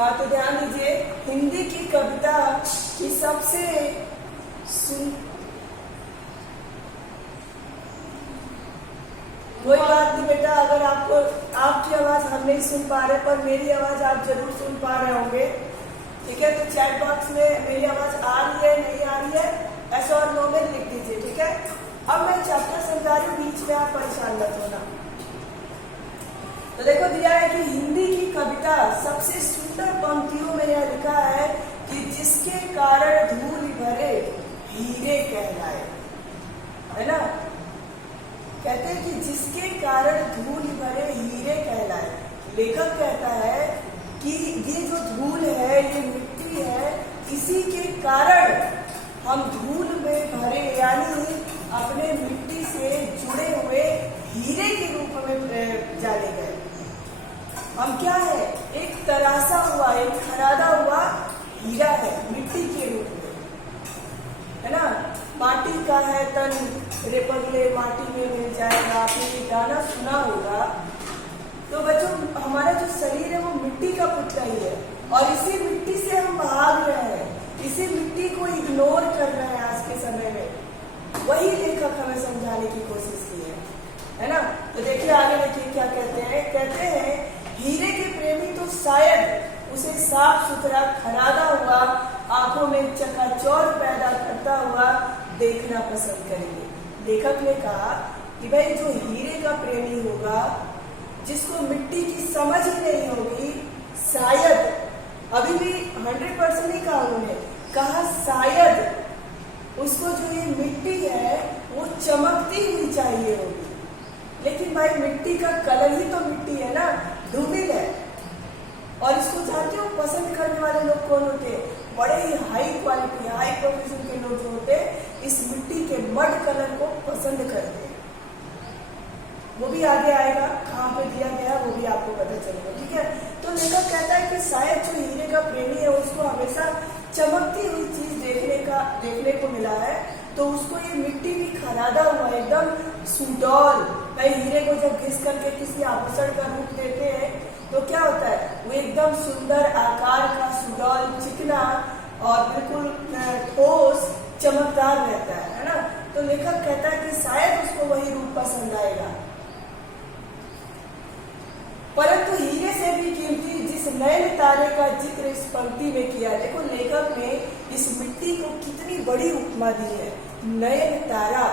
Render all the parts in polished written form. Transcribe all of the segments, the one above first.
हाँ, तो ध्यान दीजिए, हिंदी की कविता की सबसे कोई बात नहीं बेटा, अगर आपको आपकी आवाज हम नहीं सुन पा रहे पर मेरी आवाज आप जरूर सुन पा रहे होंगे। ठीक है, तो चैट बॉक्स में मेरी आवाज आ रही है नहीं आ रही है ऐसा और नो में लिख दीजिए। ठीक है, अब मैं चैप्टर समझा रही हूँ, बीच में आप परेशान मत होना। तो देखो दिया है कि हिंदी की कविता सबसे सुंदर पंक्तियों में यह लिखा है कि जिसके कारण धूल भरे हीरे कहलाए, है ना। कहते हैं कि जिसके कारण धूल भरे हीरे कहलाए। लेखक कहता है कि ये जो धूल है, ये मिट्टी है, इसी के कारण हम धूल में भरे यानी अपने मिट्टी से जुड़े हुए हीरे के रूप में जाने गए। हम क्या है, एक तरासा हुआ, एक खरादा हुआ हीरा है मिट्टी के रूप में, है ना। माटी का है तन रे पगले माटी में मिल जाएगा, आपने ये गाना सुना होगा। तो बच्चों, हमारा जो शरीर है वो मिट्टी का पुतला ही है और इसी मिट्टी से हम भाग रहे हैं, इसी मिट्टी को इग्नोर कर रहे हैं आज के समय में। वही लेखक हमें समझाने की कोशिश की है ना। तो देखिए आगे देखिए क्या कहते हैं। कहते हैं हीरे के प्रेमी तो शायद उसे साफ सुथरा खरादा हुआ, आंखों में चकाचौंध पैदा करता हुआ देखना पसंद करेंगे। लेखक ने कहा कि भाई जो हीरे का प्रेमी होगा, जिसको मिट्टी की समझ ही नहीं होगी, शायद, अभी भी 100% नहीं कहा उन्होंने, कहा शायद उसको जो ये मिट्टी है वो चमकती हुई चाहिए होगी। लेकिन भाई मिट्टी का कलर ही तो मिट्टी है ना, धूमिल है। और इसको जानते हो पसंद करने वाले लोग कौन होते हैं? बड़े ही हाई क्वालिटी, हाई प्रोफेशन के लोग जो होते हैं इस मिट्टी के मड कलर को पसंद करते हैं। वो भी आगे आएगा, कहाँ पे दिया गया वो भी आपको पता चलेगा। ठीक है, तो लेखक कहता है कि शायद जो हीरे का प्रेमी है उसको हमेशा चमकती हुई चीज देखने को मिला है, तो उसको ये मिट्टी भी खरादा हुआ एकदम सुडौल। भाई हीरे को जब घिस करके किसी आभूषण का रूप देते हैं तो क्या होता है, वो एकदम सुंदर आकार का सुडौल, चिकना और बिल्कुल ठोस चमकदार रहता है ना। तो लेखक कहता है कि शायद उसको वही रूप पसंद आएगा। परंतु हीरे से भी कीमती जिस नयन तारे का जिक्र इस पंक्ति में किया। देखो लेखक ने इस मिट्टी को कितनी बड़ी उपमा दी है, नयन तारा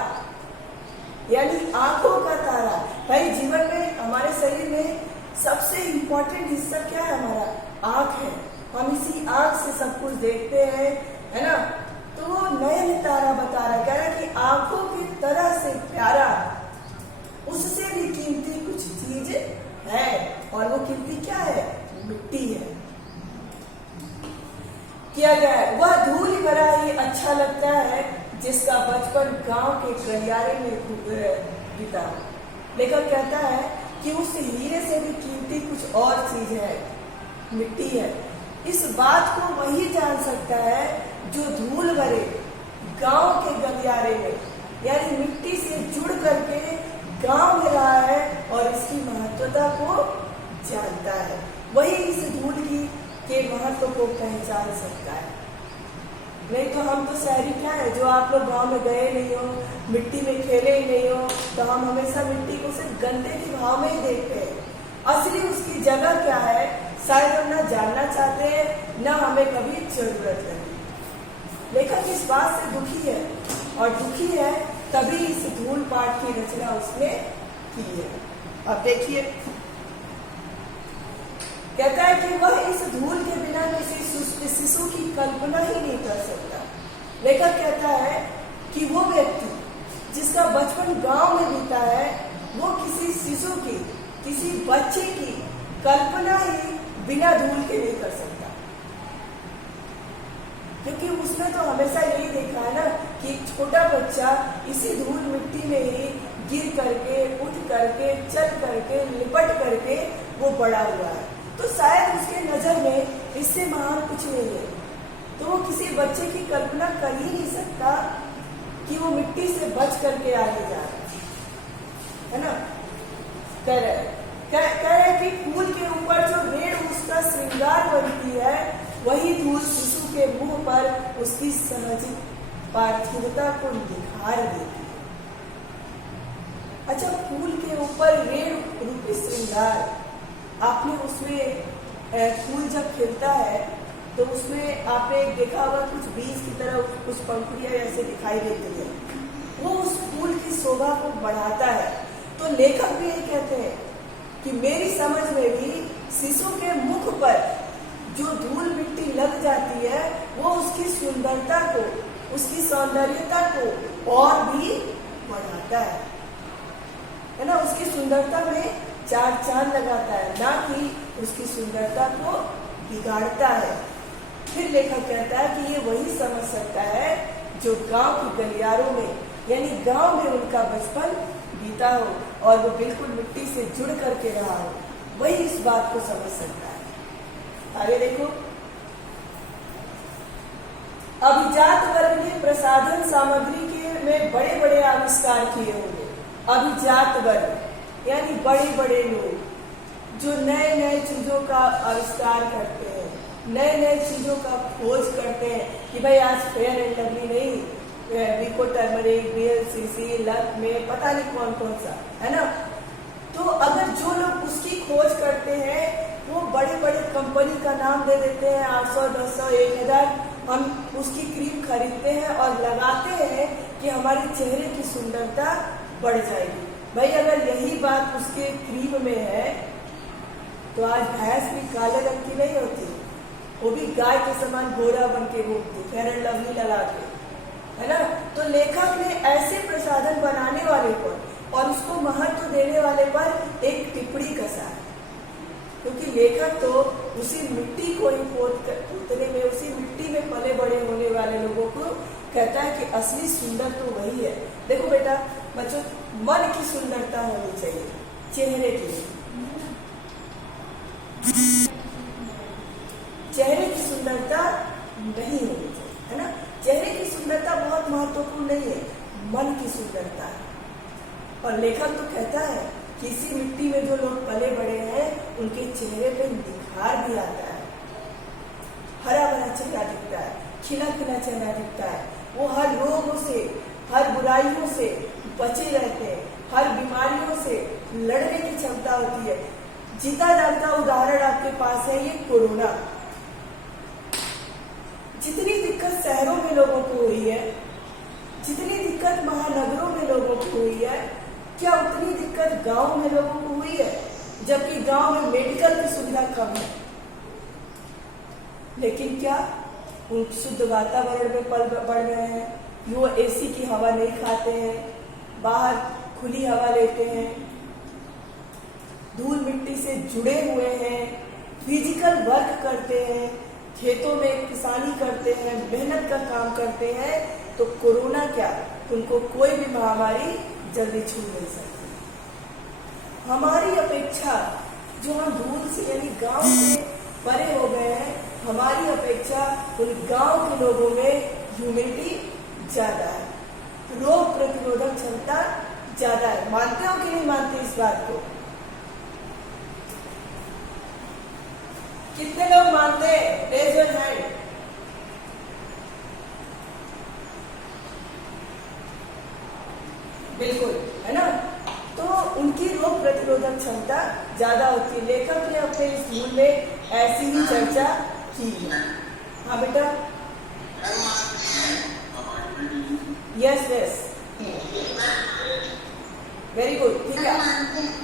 यानी आंखों का तारा। भाई जीवन में हमारे शरीर में सबसे इंपॉर्टेंट हिस्सा क्या है? हमारा आंख है। हम इसी आंख से सब कुछ देखते हैं, है ना। तो वो नयन तारा बता रहा है, कह रहा है कि आंखों की तरह से प्यारा, उससे भी कीमती कुछ चीज है। और वो कीमती क्या है? मिट्टी है। किया गया है वह धूल भरा ही अच्छा लगता है जिसका बचपन गांव के गलियारे में बीता। लेखक कहता है कि उस हीरे से भी कीमती कुछ और चीज है, मिट्टी है। इस बात को वही जान सकता है जो धूल भरे गांव के गलियारे में यानी मिट्टी से जुड़ करके गांव में रहा है और इसकी महत्वता को जानता है। वही इस धूल के महत्व को पहचान सकता है। नहीं तो हम तो शहरी क्या है, जो आप लोग गांव में गए नहीं हो, मिट्टी में खेले ही नहीं हो, तो हम हमेशा मिट्टी को सिर्फ गंदे के भाव में ही देखते हैं। असली उसकी जगह क्या है शायद हम ना जानना चाहते हैं, ना हमें कभी जरूरत है। लेखक इस बात से दुखी है और दुखी है तभी इस धूल पाठ की रचना उसने की है। अब देखिए कहता है कि वह इस धूल के बिना किसी शिशु की कल्पना ही नहीं कर सकता। लेखक कहता है कि वो व्यक्ति जिसका बचपन गांव में बीता है वो किसी शिशु की, किसी बच्चे की कल्पना ही बिना धूल के नहीं कर सकता, क्योंकि उसने तो हमेशा यही देखा है ना कि एक छोटा बच्चा इसी धूल मिट्टी में ही गिर करके, उठ करके, चल करके, लिपट करके वो बड़ा हुआ है। तो शायद उसके नजर में इससे महान कुछ नहीं है। तो वो किसी बच्चे की कल्पना कर ही नहीं सकता कि वो मिट्टी से बच करके आगे जा रहा है ना। कह रहे कि फूल के ऊपर जो रेड़ उसका श्रृंगार बनती है वही धूल शिशु के मुंह पर उसकी सहज पार्थिवता को निखार देती है। अच्छा, फूल के ऊपर रेण रूपी श्रृंगार, आपने उसमें फूल जब खिलता है तो उसमें आपने देखा होगा कुछ बीज की तरह कुछ पंखुड़ियां ऐसे दिखाई देती है, वो उस फूल की शोभा को बढ़ाता है। तो लेखक भी यही कहते हैं कि मेरी समझ में भी शिशु के मुख पर जो धूल मिट्टी लग जाती है वो उसकी सुंदरता को, उसकी सौंदर्यता को और भी बढ़ाता है ना, उसकी सुंदरता में चार चांद लगाता है, ना कि उसकी सुंदरता को बिगाड़ता है। फिर लेखक कहता है कि ये वही समझ सकता है जो गांव की गलियारों में, यानी गांव में उनका बचपन बीता हो और वो बिल्कुल मिट्टी से जुड़ करके रहा हो, वही इस बात को समझ सकता है। आगे देखो, अभिजात वर्ग ने प्रसाधन सामग्री के में बड़े बड़े आविष्कार किए होंगे। अभिजात वर्ग यानी बड़े बड़े लोग जो नए नए चीजों का आविष्कार करते हैं, नए नए चीजों का खोज करते हैं कि भाई आज फेयर एंड लवली नहीं, विको टर्मरिक, VLCC, लक में पता नहीं कौन कौन सा है ना। तो अगर जो लोग उसकी खोज करते हैं वो बड़े बड़े कंपनी का नाम दे देते हैं, 800, 900, 1000, हम उसकी क्रीम खरीदते हैं और लगाते हैं कि हमारे चेहरे की सुंदरता बढ़ जाएगी। भाई अगर यही बात उसके क्रीम में है तो आज भैंस भी काले रंग की नहीं होती, वो भी गाय के समान गोरा बन के घूमती, फेयर एंड लवली लगा के, है ना। तो लेखक ने ऐसे प्रसाधन बनाने वाले पर और उसको महत्व देने वाले पर एक टिप्पणी कसा है, क्योंकि लेखक तो उसी मिट्टी को ही पोतने में, उसी मिट्टी में पले बड़े होने वाले लोगों को कहता है कि असली सुंदर तो वही है। देखो बेटा बच्चों, मन की सुंदरता होनी चाहिए, चेहरे की, चेहरे की सुंदरता नहीं होनी चाहिए, है ना। चेहरे की सुंदरता बहुत महत्वपूर्ण नहीं है, मन की सुंदरता है। और लेखक तो कहता है कि इसी मिट्टी में जो लोग पले बड़े हैं उनके चेहरे पे निखार भी आता है, हरा भरा चेहरा दिखता है, खिला खिला चेहरा दिखता है, वो हर रोगों से, हर बुराइयों से बचे रहते हैं, हर बीमारियों से लड़ने की क्षमता होती है। जीता जागता उदाहरण आपके पास है ये कोरोना। जितनी दिक्कत शहरों में लोगों को हुई है, जितनी दिक्कत महानगरों में लोगों को हुई है, क्या उतनी दिक्कत गांव में लोगों को हुई है? जबकि गांव में मेडिकल की सुविधा कम है, लेकिन क्या उन शुद्ध वातावरण में पल बढ़ रहे हैं, वो AC की हवा नहीं खाते हैं, बाहर खुली हवा लेते हैं, धूल मिट्टी से जुड़े हुए हैं, फिजिकल वर्क करते हैं, खेतों में किसानी करते हैं, मेहनत का काम करते हैं, तो कोरोना क्या, उनको कोई भी महामारी जल्दी छू नहीं सकती। हमारी अपेक्षा जो हम दूर से यानी गांव से परे हो गए हैं, हमारी अपेक्षा उन गांव के लोगों में ह्यूमिडिटी ज्यादा है, रोग प्रतिरोधक क्षमता ज्यादा है। मानते हो कि नहीं मानते इस बात को? कितने लोग मानते हैं? Raise your hand. बिल्कुल, है ना। तो उनकी रोग प्रतिरोधक क्षमता ज्यादा होती है। लेखक ने अपने इस मूल में ऐसी ही चर्चा की है। हाँ बेटा, यस यस, वेरी गुड, ठीक है।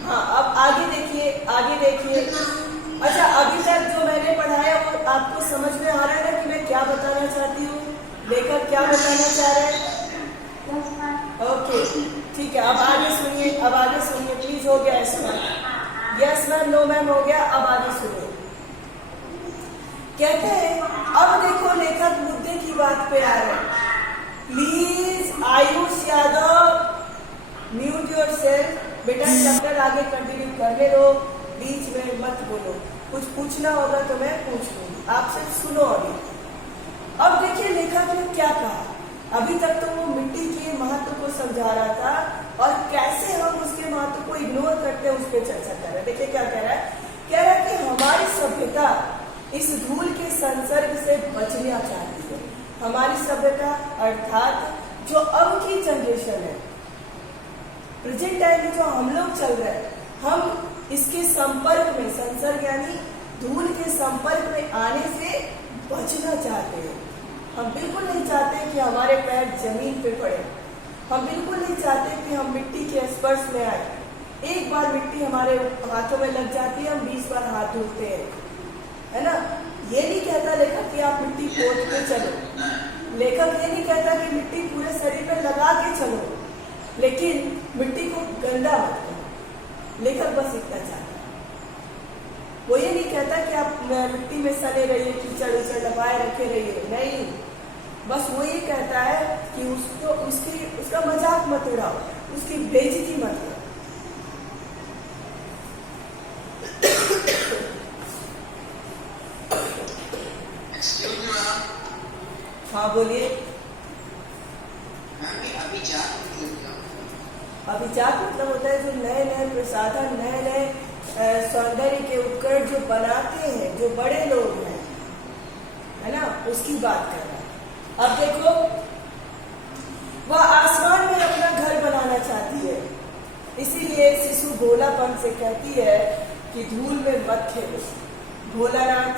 हाँ, अब आगे देखिए, आगे देखिए। अच्छा, अभी तक जो मैंने पढ़ाया वो आपको समझ में आ रहा है ना कि मैं क्या बताना चाहती हूँ, लेखक क्या बताना चाह रहे हैं? ओके, ठीक है। अब आगे सुनिए, अब आगे सुनिए प्लीज। हो गया yes ma'am, yes ma'am, no ma'am, हो गया। अब आगे सुनिए। कहते हैं, अब देखो लेखक मुद्दे की बात पे आ रहे हैं। Please Ayush Yadav, mute yourself. बेटा चैप्टर आगे कंटिन्यू करने दो, बीच में मत बोलो। कुछ पूछना होगा तो मैं पूछ लूंगी, आप सिर्फ सुनो अभी। अब देखिए लेखक ने क्या कहा। अभी तक तो वो मिट्टी के महत्व को समझा रहा था और कैसे हम उसके महत्व को इग्नोर करते हैं उस पर चर्चा कर रहे हैं। देखिए क्या कह रहा है, कह रहा है कि हमारी सभ्यता इस धूल के संसर्ग से बचना चाहती है। हमारी सभ्यता अर्थात जो अब की जनरेशन है, प्रेजेंट टाइम में जो हम लोग चल रहे हैं, हम इसके संपर्क में, संसर्ग यानी धूल के संपर्क में आने से बचना चाहते हैं। हम बिल्कुल नहीं चाहते कि हमारे पैर जमीन पे पड़े। हम बिल्कुल नहीं चाहते कि हम मिट्टी के स्पर्श में आए। एक बार मिट्टी हमारे हाथों में लग जाती है, हम 20 बार हाथ धोते हैं, है ना। ये नहीं कहता लेखक कि आप मिट्टी पोंछ के चलो। लेखक ये नहीं कहता कि मिट्टी पूरे शरीर पर लगा के चलो, लेकिन मिट्टी को गंदा मत करो। लेखक बस इतना चाहता है। वो ये नहीं कहता कि आप मिट्टी में सने रहिए, कीचड़ उचड़ लगाए रखे रहिए, नहीं। बस वो ये कहता है कि उसका मजाक मत उड़ाओ, उसकी बेइज्जती मत करो। हाँ बोलिए। अभिजात मतलब होता है जो नए नए प्रसाधन, नए नए सौंदर्य के उपकरण जो बनाते हैं, जो बड़े लोग हैं, है ना, उसकी बात कर रहा है। अब देखो, वह आसमान में अपना घर बनाना चाहती है, इसीलिए शिशु भोलापन से कहती है कि धूल में मत खेलो। भोलानाथ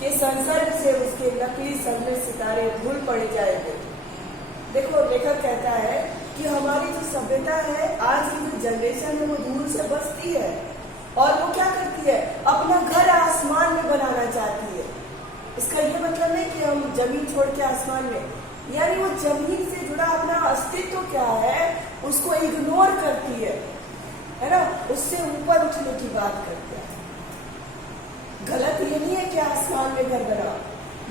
के संसर्ग से उसके नकली सपने सितारे धूल पड़ जाएंगे। देखो, लेखक कहता है कि हमारी जो सभ्यता है, आज की जो जनरेशन है, वो धूल से बचती है और वो क्या करती है, अपना घर आसमान में बनाना चाहती है। इसका ये मतलब नहीं कि हम जमीन छोड़ के आसमान में, यानी वो जमीन से जुड़ा अपना अस्तित्व क्या है उसको इग्नोर करती है ना, उससे ऊपर उठने की बात करती है। गलत ये नहीं है कि आसमान में घर बनाओ,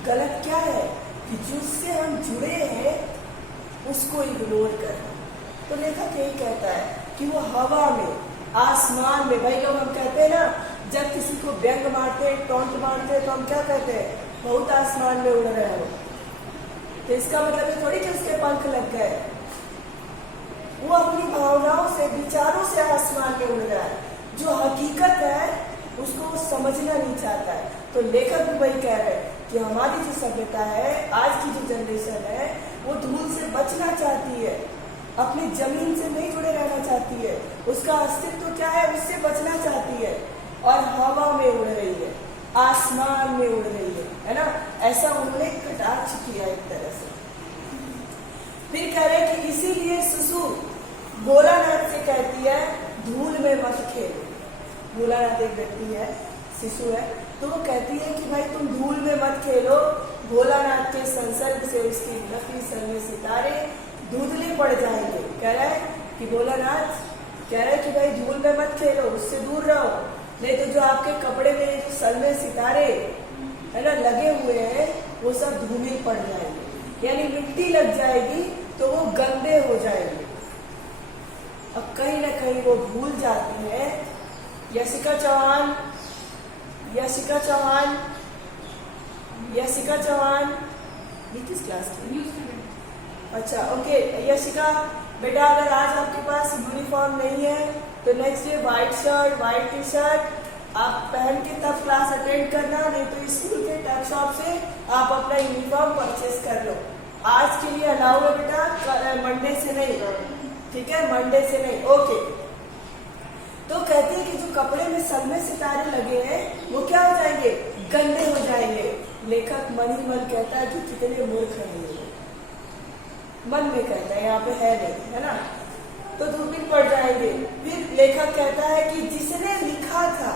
गलत क्या है कि जिससे हम जुड़े हैं उसको इग्नोर करना। तो लेखक यही कहता है कि वो हवा में, आसमान में, भाई लोग हम कहते हैं ना, जब किसी को व्यंग मारते हैं, टॉन्ट मारते हैं, तो हम क्या कहते हैं, बहुत आसमान में उड़ रहे हो। तो इसका मतलब ये थोड़ी कि उसके पंख लग गए। वो अपनी भावनाओं से, विचारों से आसमान में उड़ रहा है। जो हकीकत है उसको वो समझना नहीं चाहता है। तो लेखक भी वही कह रहे हैं कि हमारी जो सभ्यता है, आज की जो जनरेशन है, वो धूल से बचना चाहती है, अपनी जमीन से नहीं जुड़े रहना चाहती है, उसका अस्तित्व क्या है उससे बचना चाहती है, और हवा में उड़ रही है, आसमान में उड़ रही है ना। ऐसा उन्होंने कटाक्ष किया एक तरह से। फिर कह रहे कि इसीलिए शिशु भोलानाथ से कहती है धूल में मत खेलो। भोलानाथ एक व्यक्ति है, शिशु है, तो वो कहती है कि भाई तुम धूल में मत खेलो। भोलानाथ के संसर्ग से उसकी नकली सने सितारे धुंधले पड़ जाएंगे। कह रहा है कि भोलानाथ कह रहा है कि भाई धूल में मत खेलो, उससे दूर रहो, नहीं तो जो आपके कपड़े में सलमे सितारे है ना लगे हुए हैं, वो सब धूमिल पड़ जाएंगे, यानी मिट्टी लग जाएगी तो वो गंदे हो जाएंगे। अब कहीं ना कहीं वो भूल जाती है। यशिका चौहान, यशिका चौहान, यशिका चौहान, ये किस क्लास की? अच्छा, ओके। यशिका बेटा, अगर आज आपके पास यूनिफॉर्म नहीं है तो next day white shirt, white T shirt आप पहन के तब क्लास अटेंड करना, नहीं तो स्कूल के टक शॉप से आप अपना यूनिफॉर्म परचेज कर लो। आज के लिए अलाउ है बेटा, मंडे से नहीं, ठीक है, मंडे से नहीं, ओके। तो कहते हैं कि जो कपड़े में सलमे सितारे लगे हैं वो क्या हो जाएंगे, गंदे हो जाएंगे। लेखक मन ही मन कहता है कि कितने मूर्ख हैं ये, मन में कहता है, यहाँ पे है नहीं, है ना, तो धूमिल पड़ जाएंगे। फिर लेखक कहता है कि जिसने लिखा था,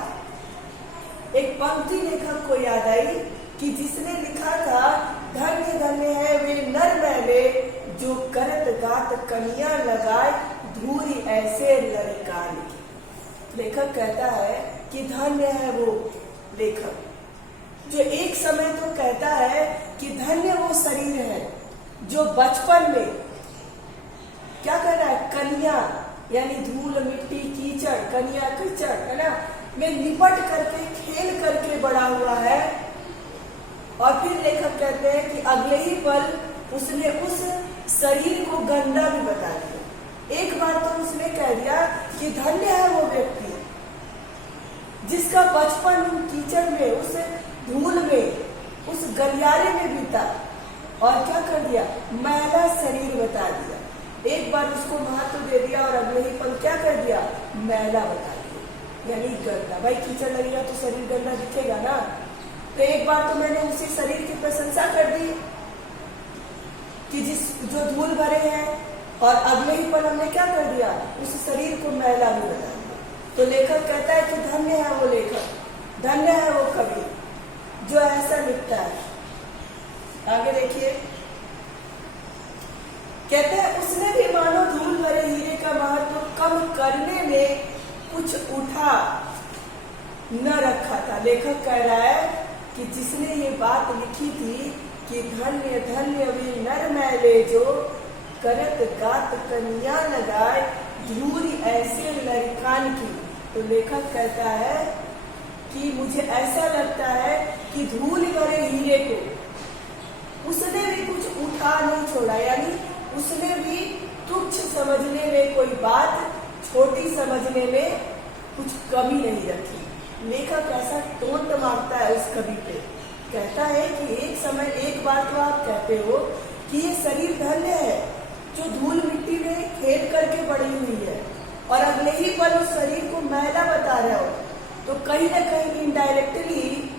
एक पंक्ति लेखक को याद आई कि जिसने लिखा था धन्य धन्य है वे नर मैले जो करत गात कनिया लगाए धूरी ऐसे लड़कान की। लेखक कहता है कि धन्य है वो लेखक जो एक समय तो कहता है कि धन्य वो शरीर है जो बचपन में क्या कर रहा है, कनिया यानी धूल मिट्टी कीचड़, कनिया कीचड़ है ना, में निपट करके खेल करके बड़ा हुआ है। और फिर लेखक कहते हैं कि अगले ही पल उसने उस शरीर को गंदा भी बता दिया। एक बार तो उसने कह दिया कि धन्य है वो व्यक्ति जिसका बचपन कीचड़ में, उस धूल गलियारे में बीता और क्या कर दिया, मैला शरीर बता दिया। एक बार उसको महत्व दे दिया और अगले ही पल क्या कर दिया, मैला बता दिया, यानी गंदा। भाई कीचड़ लगेगा तो शरीर गंदा दिखेगा ना। तो एक बार तो मैंने उसी शरीर की प्रशंसा कर दी कि जो धूल भरे हैं, और अगले ही पल हमने क्या कर दिया, उस शरीर को मैला भी बना दिया। तो लेखक कहता है कि धन्य है वो लेखक, धन्य है वो कवि जो ऐसा लिखता है। आगे देखिए, कहते हैं उसने भी मानो धूल भरे हीरे का महत्व कम करने में कुछ उठा न रखा था। लेखक कह रहा है कि जिसने ये बात लिखी थी कि धन्य धन्य वे नर मैले जो करत गात कन्या लगाए धूल ऐसे लड़कान की। तो लेखक कहता है कि मुझे ऐसा लगता है कि धूल भरे हीरे को उसने भी कुछ उठा नहीं छोड़ा, यानी उसने भी तुच्छ समझने में, कोई बात छोटी समझने में कुछ कमी नहीं रखी। लेखक ऐसा टोंट मारता है उस कवि पे, कहता है कि एक समय एक बार तो आप कहते हो कि ये शरीर धन्य है जो धूल मिट्टी में खेल करके बड़ी हुई है, और अगले ही पल उस शरीर को मैला बता रहे हो। तो कहीं ना कहीं इनडायरेक्टली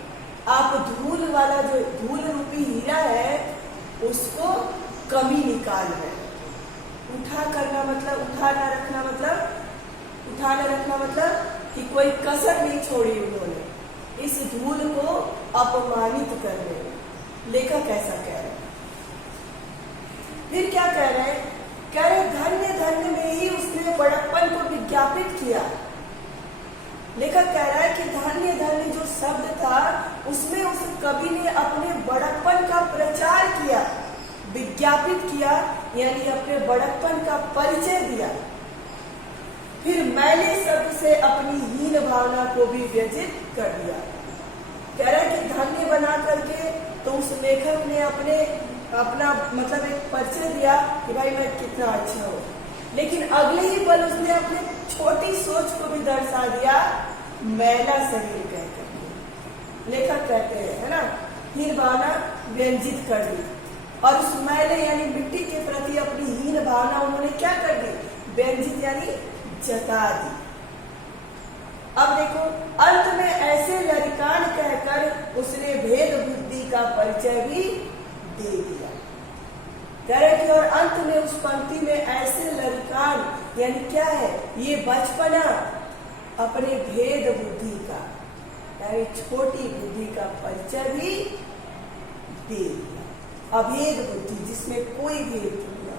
आप धूल वाला जो धूल रूपी हीरा है उसको कमी निकाल रहे। उठा करना मतलब, उठा ना रखना मतलब, उठा ना रखना मतलब कि कोई कसर नहीं छोड़ी उन्होंने इस धूल को अपमानित करने में। लेखक ऐसा कह रहे हैं। फिर क्या कह रहे हैं, कह रहे धन्य धन्य में ही उसने बड़प्पन को विज्ञापित किया। लेखक कह रहा है कि धन्य धन्य जो शब्द था उसमें उस कवि ने अपने बड़प्पन का प्रचार किया, विज्ञापित किया, यानी अपने बड़प्पन का परिचय दिया। फिर मैंने शब्द से अपनी हीन भावना को भी व्यजित कर दिया। कह रहा है कि धन्य बना करके तो उस लेखक ने अपना मतलब एक परिचय दिया कि भाई मैं कितना अच्छा हूँ, लेकिन अगले ही पल उसने अपने छोटी सोच को भी दर्शा दिया मैला शरीर कहकर। लेखक कहते हैं, है ना, हीन भावना व्यंजित कर दी, और उस मैले यानी मिट्टी के प्रति अपनी हीन भावना उन्होंने क्या कर दी, व्यंजित यानी जता दी। अब देखो, अंत में ऐसे लड़कान कहकर उसने भेद बुद्धि का परिचय भी दे दिया। कह रहे कि और अंत में उस पंक्ति में ऐसे लड़कान यानी क्या है, ये बचपना अपने भेद बुद्धि का यानी छोटी बुद्धि का परिचय भी दे दिया। अभेद बुद्धि जिसमें कोई भेद नहीं है,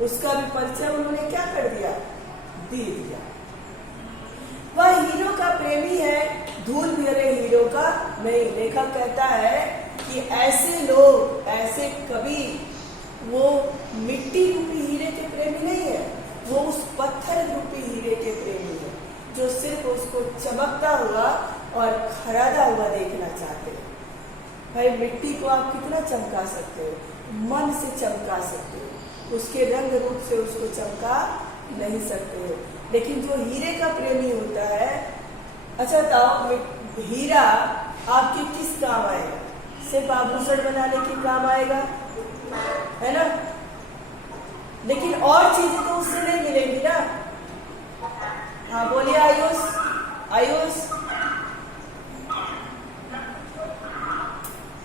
उसका भी परिचय उन्होंने क्या कर दिया, दे दिया। वह हीरो का प्रेमी है, धूल भरे हीरो का नहीं। लेखक कहता है कि ऐसे लोग, ऐसे कवि वो मिट्टी रूपी हीरे के प्रेमी नहीं है, वो उस पत्थर रूपी हीरे के प्रेमी है जो सिर्फ उसको चमकता हुआ और खरादा हुआ देखना चाहते हैं। भाई मिट्टी को आप कितना चमका सकते हो, मन से चमका सकते हो, उसके रंग रूप से उसको चमका नहीं सकते हो। लेकिन जो हीरे का प्रेमी होता है, अच्छा बताओ हीरा आपके किस काम आएगा, सिर्फ आभूषण बनाने के काम आएगा, है ना, लेकिन और चीजें तो उससे नहीं मिलेंगी ना। हाँ बोलिए आयुष, आयुष,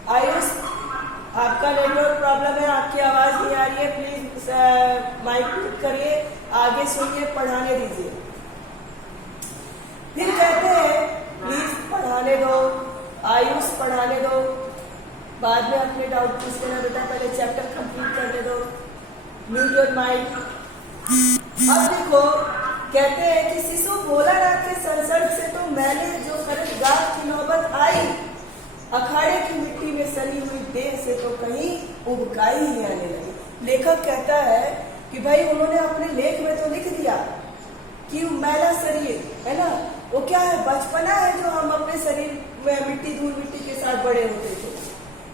आयुष आपका नेटवर्क प्रॉब्लम है, आपकी आवाज नहीं आ रही है, प्लीज माइक म्यूट करिए, आगे सुनिए, पढ़ाने दीजिए। फिर कहते हैं प्लीज पढ़ाने दो, आयुष पढ़ाने दो, बाद में अपने डाउट पूछ लेना बेटा, पहले चैप्टर कंप्लीट करने दो। Mute your mic. अब देखो, कहते हैं कि शिशु भोलानाथ के संसर्ग से तो मैंने जो खरगाह की नौबत आई, अखाड़े की मिट्टी में सनी हुई देह से तो कहीं उबकाई ही आने लगी। लेखक कहता है कि भाई उन्होंने अपने लेख में तो लिख दिया कि मैला शरीर है ना, वो क्या है, बचपना है जो हम अपने शरीर में मिट्टी, धूल मिट्टी के साथ बड़े होते थे,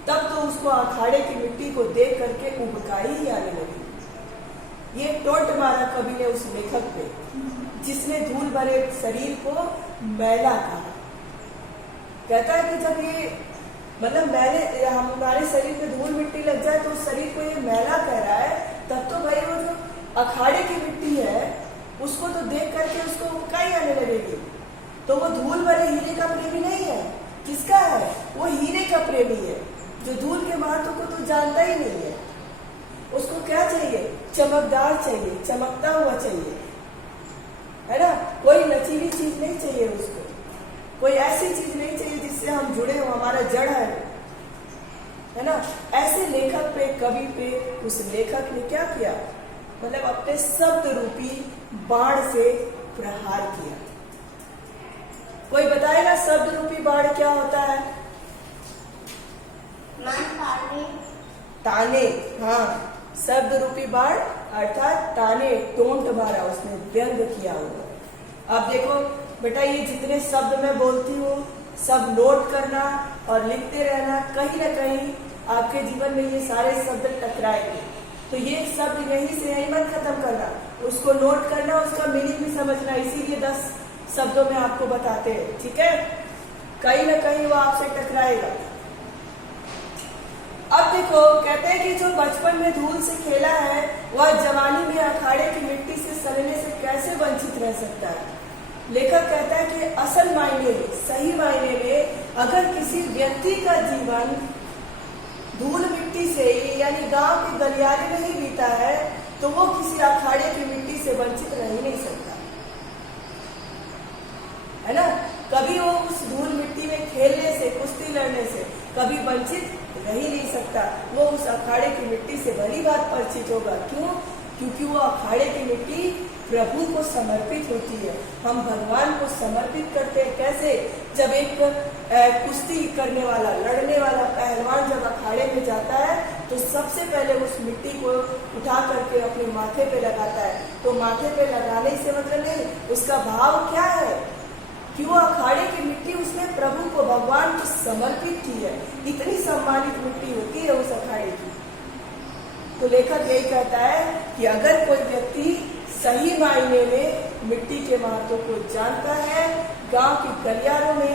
तब तो उसको अखाड़े की मिट्टी को देख करके उबकाई ही आने लगी। ये टोंट मारा कवि ने उस लेखक पे जिसने धूल भरे शरीर को मैला कहा। कहता है कि जब ये मतलब मैले हमारे शरीर में धूल मिट्टी लग जाए तो उस शरीर को ये मैला कह रहा है, तब तो भाई वो जो अखाड़े की मिट्टी है उसको तो देख करके उसको काई आने लगेगी। तो वो धूल भरे हीरे का प्रेमी नहीं है। किसका है? वो हीरे का प्रेमी है, जो धूल के महत्व को तो जानता ही नहीं है। उसको क्या चाहिए? चमकदार चाहिए, चमकता हुआ चाहिए, है ना। कोई नचीली चीज नहीं चाहिए उसको, कोई ऐसी चीज नहीं चाहिए जिससे हम जुड़े हो, हमारा जड़ है ना। ऐसे लेखक पे, कवि पे उस लेखक ने क्या किया? मतलब अपने शब्द रूपी बाण से प्रहार किया। कोई बताएगा शब्द रूपी बाण क्या होता है? ताने। हाँ, शब्द रूपी बाण अर्थात ताने, टोंट मारा उसने, व्यंग किया हुआ। अब देखो बेटा, ये जितने शब्द मैं बोलती हूँ सब नोट करना और लिखते रहना। कहीं ना कहीं आपके जीवन में ये सारे शब्द टकराएंगे, तो ये शब्द यहीं से यहीं मत खत्म करना, उसको नोट करना, उसका मीनिंग भी समझना। इसीलिए 10 शब्दों में आपको बताते हैं, ठीक है। कहीं ना कहीं वो आपसे टकराएगा। अब देखो, कहते हैं कि जो बचपन में धूल से खेला है वह जवानी में अखाड़े की मिट्टी से सलने से कैसे वंचित रह सकता है। लेखक कहता है कि असल मायने में, सही मायने में अगर किसी व्यक्ति का जीवन धूल मिट्टी से यानी गांव के गलियारे में ही बीता है तो वो किसी अखाड़े की मिट्टी से वंचित रह ही नहीं सकता, है ना। कभी वो उस धूल मिट्टी में खेलने से, कुश्ती लड़ने से कभी वंचित रह ही नहीं सकता। वो उस अखाड़े की मिट्टी से भली बात परिचित होगा। क्यों? क्योंकि वो अखाड़े की मिट्टी प्रभु को समर्पित होती है। हम भगवान को समर्पित करते हैं। कैसे? जब एक कुश्ती करने वाला, लड़ने वाला पहलवान जब अखाड़े में जाता है तो सबसे पहले उस मिट्टी को उठा करके अपने माथे पे लगाता है। तो माथे पे लगाने से मतलब नहीं, उसका भाव क्या है कि वो अखाड़े की मिट्टी उसने प्रभु को, भगवान को समर्पित की है। इतनी सम्मानित मिट्टी होती है उस अखाड़े की। तो लेखक यही कहता है कि अगर कोई व्यक्ति सही मायने में मिट्टी के महत्व को जानता है, गांव की गलियारों में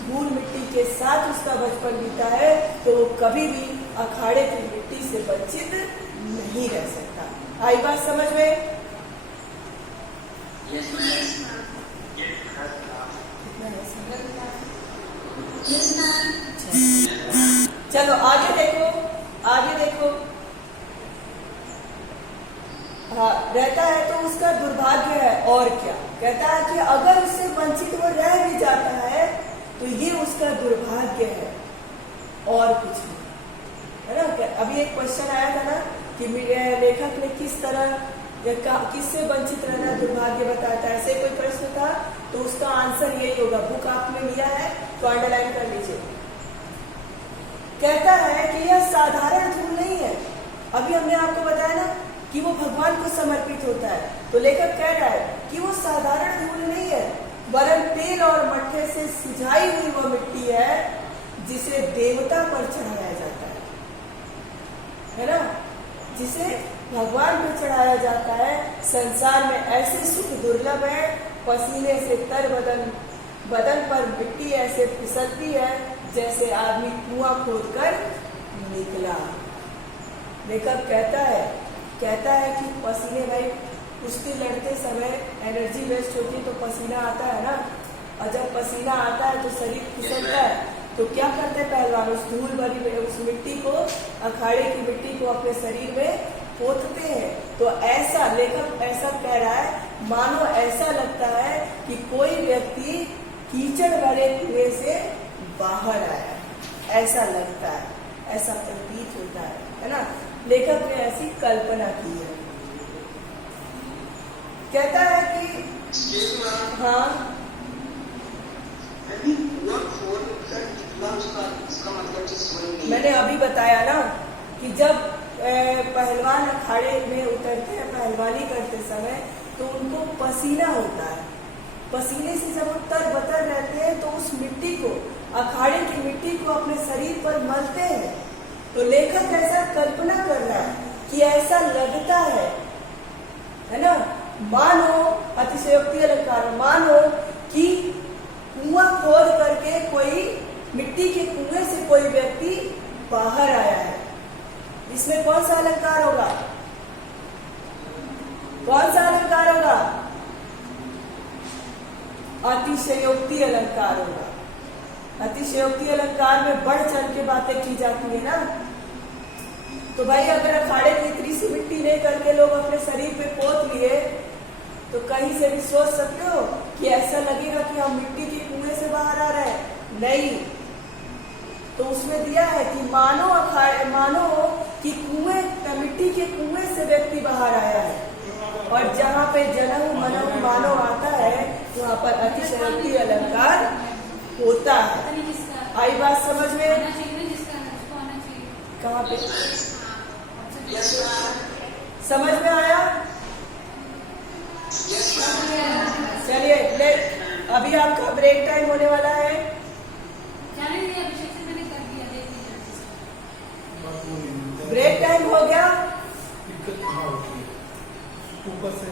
धूल मिट्टी के साथ उसका बचपन बीता है, तो वो कभी भी अखाड़े की मिट्टी से वंचित नहीं रह सकता। आई बात समझ में? चलो आगे देखो, आगे देखो। हाँ, रहता है तो उसका दुर्भाग्य है। और क्या कहता है कि अगर उससे वंचित वो रह भी जाता है तो ये उसका दुर्भाग्य है और कुछ नहीं, है ना। अभी एक क्वेश्चन आया था ना कि लेखक ने किस तरह किससे वंचित रहना दुर्भाग्य बताता है, ऐसे कोई प्रश्न था। तो उसका आंसर यही होगा। बुक आपने लिया है तो अंडरलाइन कर लीजिए। कहता है कि यह साधारण धूल नहीं है। अभी हमने आपको बताया ना कि वो भगवान को समर्पित होता है, तो लेखक कह रहा है कि वो साधारण धूल नहीं है, वरन तेल और मट्ठे से सिंचाई हुई वो मिट्टी है जिसे देवता पर चढ़ाया जाता है ना, जिसे भगवान पर चढ़ाया जाता है। संसार में ऐसे सुख दुर्लभ है, पसीने से तर बदन पर मिट्टी ऐसे फिसलती है जैसे आदमी कुआं खोदकर निकला। लेखक कहता है कि पसीने, भाई कुश्ती लड़ते समय एनर्जी वेस्ट होती है तो पसीना आता है ना, और जब पसीना आता है तो शरीर फिसलता है। तो क्या करते हैं पहलवान? उस धूल भरी उस मिट्टी को, अखाड़े की मिट्टी को अपने शरीर में पोतते हैं। तो ऐसा लेखक ऐसा कह रहा है, मानो ऐसा लगता है कि कोई व्यक्ति कीचड़ भरे कुएं से बाहर आया, ऐसा लगता है, ऐसा प्रतीत होता है ना। लेखक ने ऐसी कल्पना की है। कहता है कि हाँ, मैंने अभी बताया ना कि जब पहलवान अखाड़े में उतरते हैं पहलवानी करते समय तो उनको पसीना होता है। पसीने से जब वो तर-बतर रहते हैं तो उस मिट्टी को, अखाड़े की मिट्टी को अपने शरीर पर मलते हैं। तो लेखक ऐसा कल्पना कर रहा है कि ऐसा लगता है ना, मानो, अतिशयोक्ति अलंकार, मानो कि कुआं खोद करके कोई मिट्टी के कुएं से कोई व्यक्ति बाहर आया है। इसमें कौन सा अलंकार होगा? कौन सा अलंकार होगा? अतिशयोक्ति अलंकार होगा। अतिशयोक्ति अलंकार में बढ़ चढ़ के बातें की जाती है ना। तो भाई अगर अखाड़े की इतनी सी मिट्टी नहीं करके लोग अपने शरीर पे पोत लिए तो कहीं से भी सोच सकते हो कि ऐसा लगेगा कि हम मिट्टी के कुएं से बाहर आ रहे हैं? नहीं। तो उसमें दिया है कि मानो कि कुएं, मिट्टी के कुएं से व्यक्ति बाहर आया है, और जहाँ पे जन्म मनम मानव आता है वहाँ पर अतिशयोक्ति अलंकार होता है। आई बात समझ में? कहाँ पे समझ में आया? चलिए अभी आपका ब्रेक टाइम होने वाला है। ब्रेक टाइम हो गया। ऊपर से